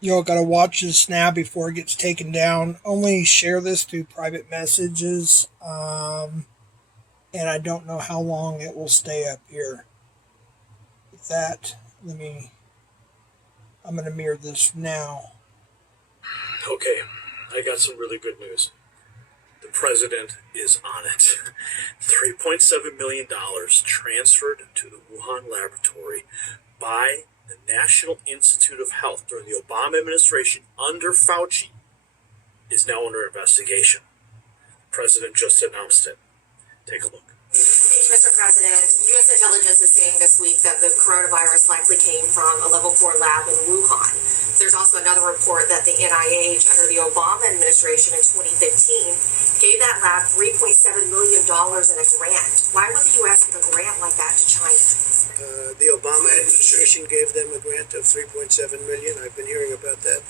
Y'all gotta watch this now before it gets taken down. Only share this through private messages, and I don't know how long it will stay up here. With that, let me. I'm gonna mirror this now. Okay, I got some really good news. The president is on it. $3.7 million transferred to the Wuhan laboratory by the National Institute of Health during the Obama administration under Fauci is now under investigation. The president just announced it. Take a look. Mr. President, U.S. intelligence is saying this week that the coronavirus likely came from a level 4 lab in Wuhan. There's also another report that the NIH, under the Obama administration in 2015, gave that lab $3.7 million in a grant. Why would the U.S. give a grant like that to China? The Obama administration gave them a grant of $3.7 million. I've been hearing about that.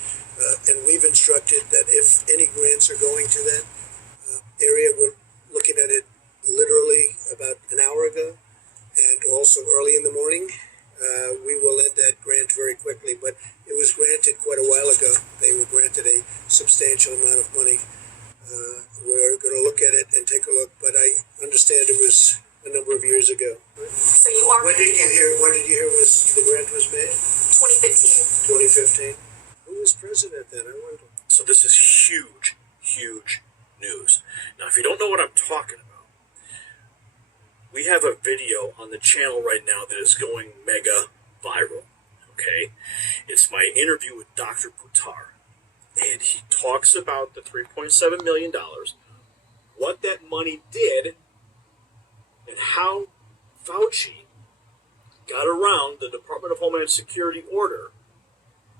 And we've instructed that if any grants are going to that area, we're looking at it literally about an hour ago, and also early in the morning. We will end that grant very quickly, but it was granted quite a while ago. They were granted a substantial amount of money. We're going to look at it and take a look, but I understand it was a number of years ago. So you are. When did you hear was the grant was made? 2015. 2015. Who was president then? I wonder. So this is huge, huge news. Now, if you don't know what I'm talking about, we have a video on the channel right now that is going mega viral, okay? It's my interview with Dr. Buttar, and he talks about the $3.7 million, what that money did, and how Fauci got around the Department of Homeland Security order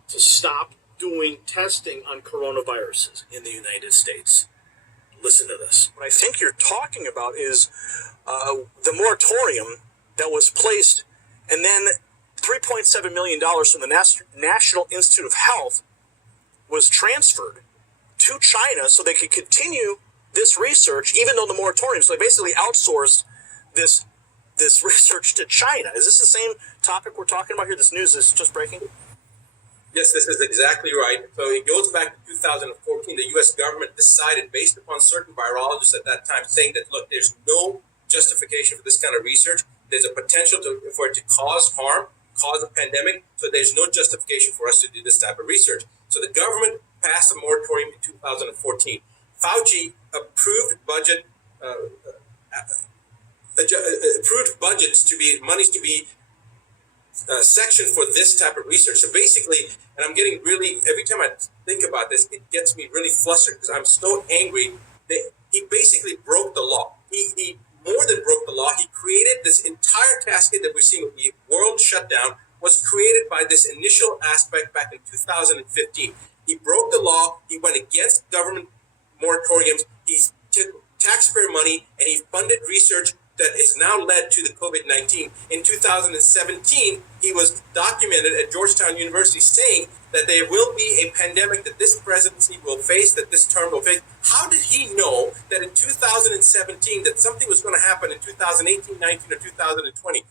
to stop doing testing on coronaviruses in the United States. Listen to this. What I think you're talking about is the moratorium that was placed, and then $3.7 million from the National Institute of Health was transferred to China so they could continue this research, even though the moratorium. So they basically outsourced this research to China. Is this the same topic we're talking about here? This news is just breaking? Yes, this is exactly right. So it goes back to 2014. The U.S. government decided, based upon certain virologists at that time, saying that, look, there's no justification for this kind of research. There's a potential for it to cause harm, cause a pandemic. So there's no justification for us to do this type of research. So the government passed a moratorium in 2014. Fauci approved budgets to be monies to be section for this type of research. So basically, and I'm getting really, every time I think about this, it gets me really flustered because I'm so angry that he basically broke the law. He more than broke the law. He created this entire cascade that we're seeing with the world shutdown was created by this initial aspect back in 2015. He broke the law. He went against government moratoriums. He took taxpayer money and he funded research that has now led to the COVID-19. In 2017, he was documented at Georgetown University saying that there will be a pandemic that this presidency will face, that this term will face. How did he know that in 2017 that something was going to happen in 2018, 19, or 2020?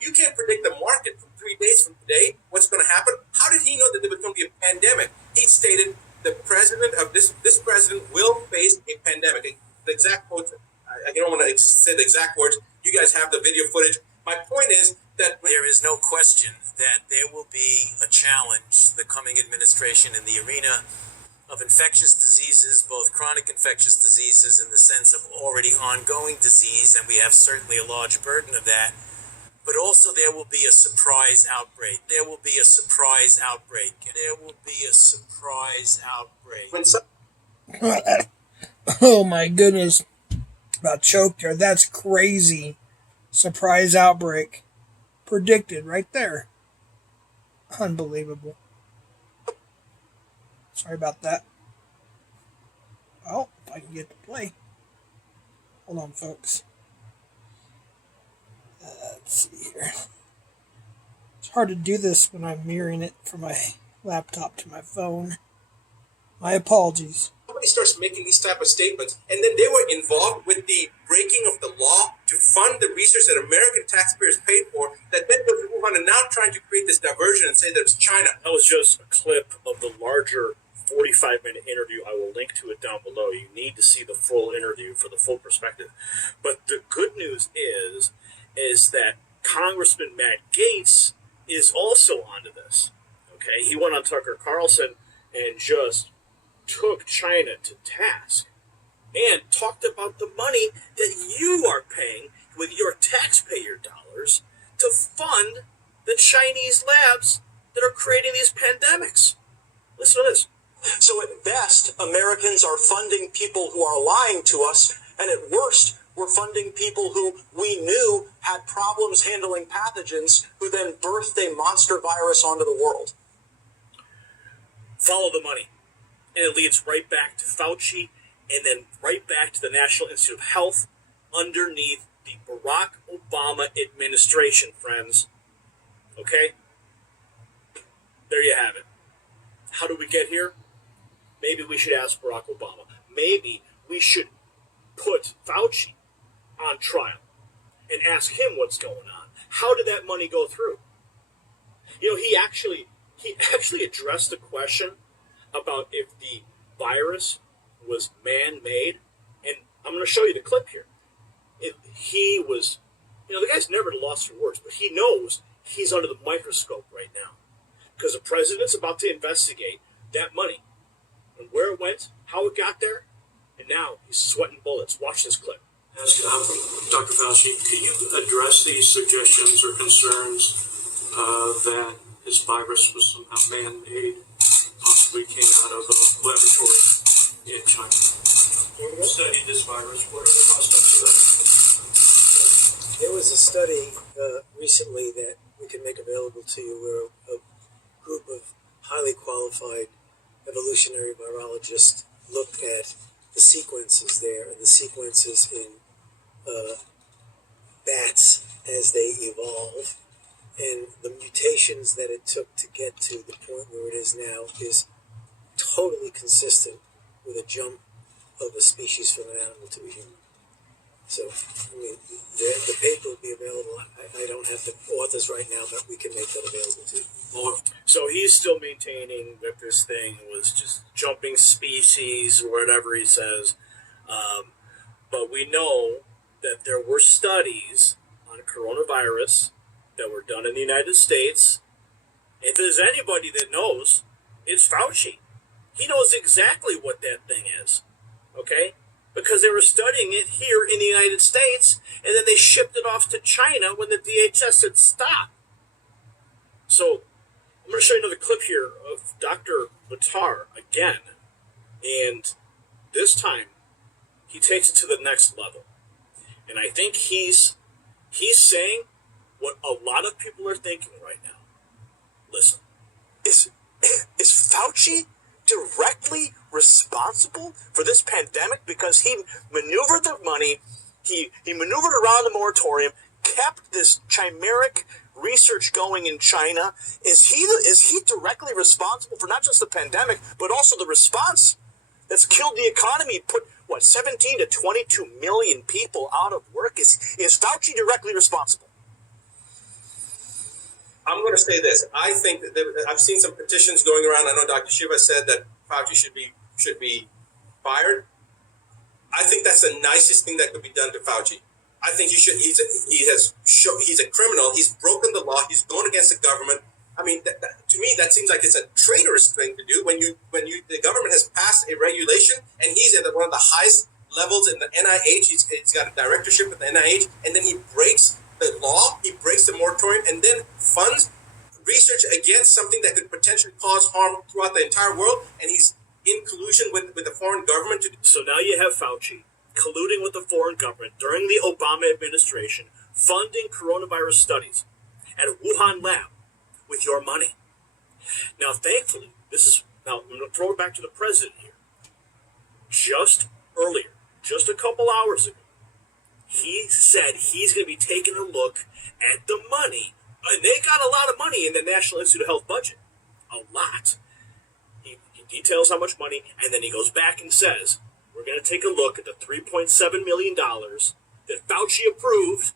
You can't predict the market from 3 days from today, what's going to happen. How did he know that there was going to be a pandemic? He stated the president of this president will face a pandemic. The exact quotes, I don't want to say the exact words. You guys have the video footage. My point is that there is no question that there will be a challenge, the coming administration, in the arena of infectious diseases, both chronic infectious diseases in the sense of already ongoing disease, and we have certainly a large burden of that, but also there will be a surprise outbreak. There will be a surprise outbreak. There will be a surprise outbreak. Oh my goodness. About choked her. That's crazy. Surprise outbreak. Predicted right there. Unbelievable. Sorry about that. Well, if I can get to play. Hold on, folks. Let's see here. It's hard to do this when I'm mirroring it from my laptop to my phone. My apologies. somebody starts making these type of statements, and then they were involved with the breaking of the law to fund the research that American taxpayers paid for, that then goes to Wuhan and now trying to create this diversion and say that it's China. That was just a clip of the larger 45-minute interview. I will link to it down below. You need to see the full interview for the full perspective. But the good news is that Congressman Matt Gaetz is also onto this. Okay, he went on Tucker Carlson and just took China to task and talked about the money that you are paying with your taxpayer dollars to fund the Chinese labs that are creating these pandemics. Listen to this. So at best, Americans are funding people who are lying to us, and at worst, we're funding people who we knew had problems handling pathogens, who then birthed a monster virus onto the world. Follow the money. And it leads right back to Fauci and then right back to the National Institute of Health underneath the Barack Obama administration, friends. Okay? There you have it. How do we get here? Maybe we should ask Barack Obama. Maybe we should put Fauci on trial and ask him what's going on. How did that money go through? You know, he actually addressed the question about if the virus was man-made, and I'm going to show you the clip here. He was, the guy's never lost for words, but he knows he's under the microscope right now because the president's about to investigate that money and where it went, how it got there, and now he's sweating bullets. Watch this clip. Ask Dr. Fauci, could you address these suggestions or concerns that this virus was somehow man-made, possibly came out of a laboratory in China? You studied this virus. What are the prospects of that? There was a study recently that we can make available to you where a group of highly qualified evolutionary virologists looked at the sequences there and the sequences in bats as they evolve, and the mutations that it took to get to the point where it is now is totally consistent with a jump of a species from an animal to a human. So, I mean, the paper will be available. I don't have the authors right now, but we can make that available to you. So he's still maintaining that this thing was just jumping species or whatever he says. But we know that there were studies on coronavirus that were done in the United States. If there's anybody that knows, it's Fauci. He knows exactly what that thing is. Okay? Because they were studying it here in the United States, and then they shipped it off to China when the DHS said stop. So, I'm going to show you another clip here of Dr. Buttar again. And this time, he takes it to the next level. And I think he's saying what a lot of people are thinking right now. Listen. Is Fauci directly responsible for this pandemic because he maneuvered the money, he maneuvered around the moratorium, kept this chimeric research going in China? Is he directly responsible for not just the pandemic, but also the response that's killed the economy, put 17 to 22 million people out of work? Is Fauci directly responsible? I'm going to say this. I think that I've seen some petitions going around. I know Dr. Shiva said that Fauci should be fired. I think that's the nicest thing that could be done to Fauci. I think he should. He's a criminal. He's broken the law. He's going against the government. I mean, to me, that seems like it's a traitorous thing to do when the government has passed a regulation and he's at one of the highest levels in the NIH. He's got a directorship at the NIH, and then he breaks the law, he breaks the moratorium, and then funds research against something that could potentially cause harm throughout the entire world, and he's in collusion with the foreign government to do. So now you have Fauci colluding with the foreign government during the Obama administration, funding coronavirus studies at a Wuhan lab with your money. Now, thankfully, I'm going to throw it back to the president here. Just earlier, just a couple hours ago, he said he's going to be taking a look at the money. And they got a lot of money in the National Institute of Health budget. A lot. He details how much money, and then he goes back and says, we're going to take a look at the $3.7 million that Fauci approved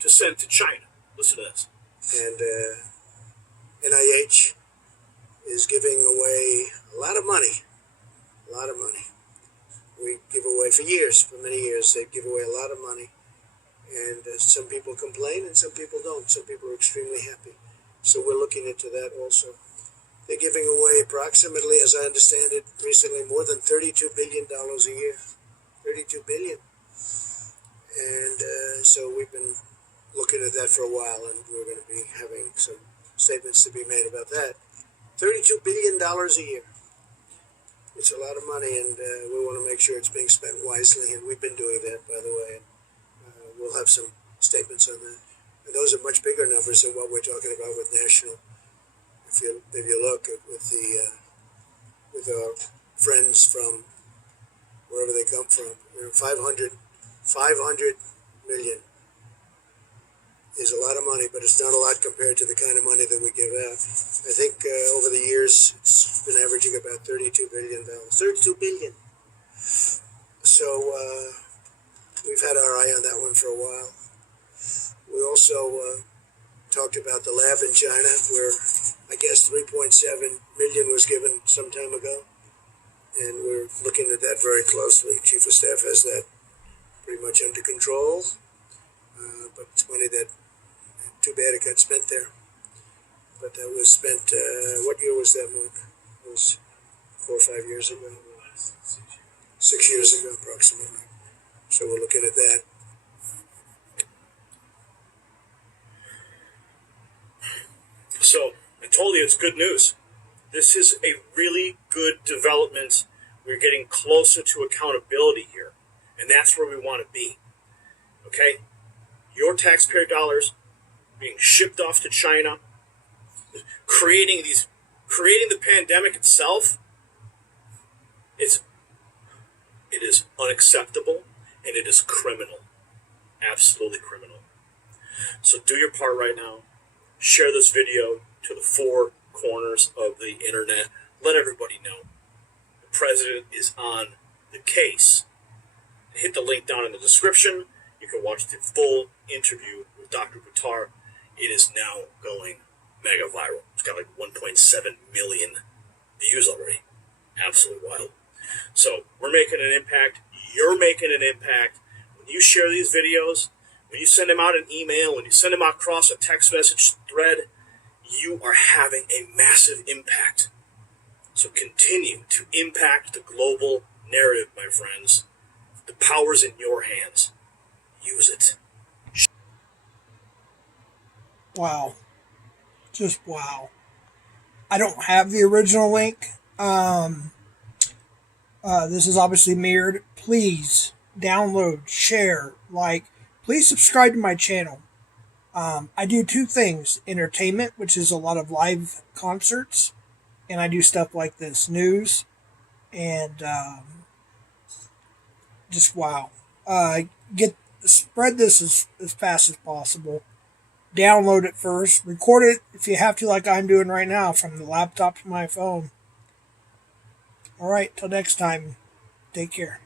to send to China. Listen to this. And NIH is giving away a lot of money. A lot of money. We give away for many years, they give away a lot of money. And some people complain and some people don't. Some people are extremely happy. So we're looking into that also. They're giving away approximately, as I understand it, recently more than $32 billion a year. $32 billion. And so we've been looking at that for a while, and we're going to be having some statements to be made about that. $32 billion a year. It's a lot of money, and we want to make sure it's being spent wisely, and we've been doing that, by the way. And we'll have some statements on that. And those are much bigger numbers than what we're talking about with national. If you look at with our friends from wherever they come from, 500 million is a lot of money, but it's not a lot compared to the kind of money that we give out. I think over the years it's been averaging about $32 billion. $32 billion. So we've had our eye on that one for a while. We also talked about the lab in China, where I guess 3.7 million was given some time ago, and we're looking at that very closely. Chief of Staff has that pretty much under control, but it's money that, too bad it got spent there. But that was spent, what year was that, Mark? It was 4 or 5 years ago. 6 years ago, approximately. So we're looking at that. So, I told you it's good news. This is a really good development. We're getting closer to accountability here. And that's where we want to be. Okay? Your taxpayer dollars being shipped off to China, creating the pandemic itself, it is unacceptable, and it is criminal. Absolutely criminal. So do your part right now. Share this video to the 4 corners of the internet. Let everybody know the president is on the case. Hit the link down in the description. You can watch the full interview with Dr. Buttar. It is now going mega viral. It's got like 1.7 million views already. Absolutely wild. So we're making an impact. You're making an impact. When you share these videos, when you send them out an email, when you send them out across a text message thread, you are having a massive impact. So continue to impact the global narrative, my friends. The power's in your hands. Use it. Wow. Just wow. I don't have the original link. This is obviously mirrored. Please download, share, like. Please subscribe to my channel. I do 2 things. Entertainment, which is a lot of live concerts. And I do stuff like this. News. And just wow. Spread this as fast as possible. Download it first. Record it if you have to, like I'm doing right now, from the laptop to my phone. Alright, till next time. Take care.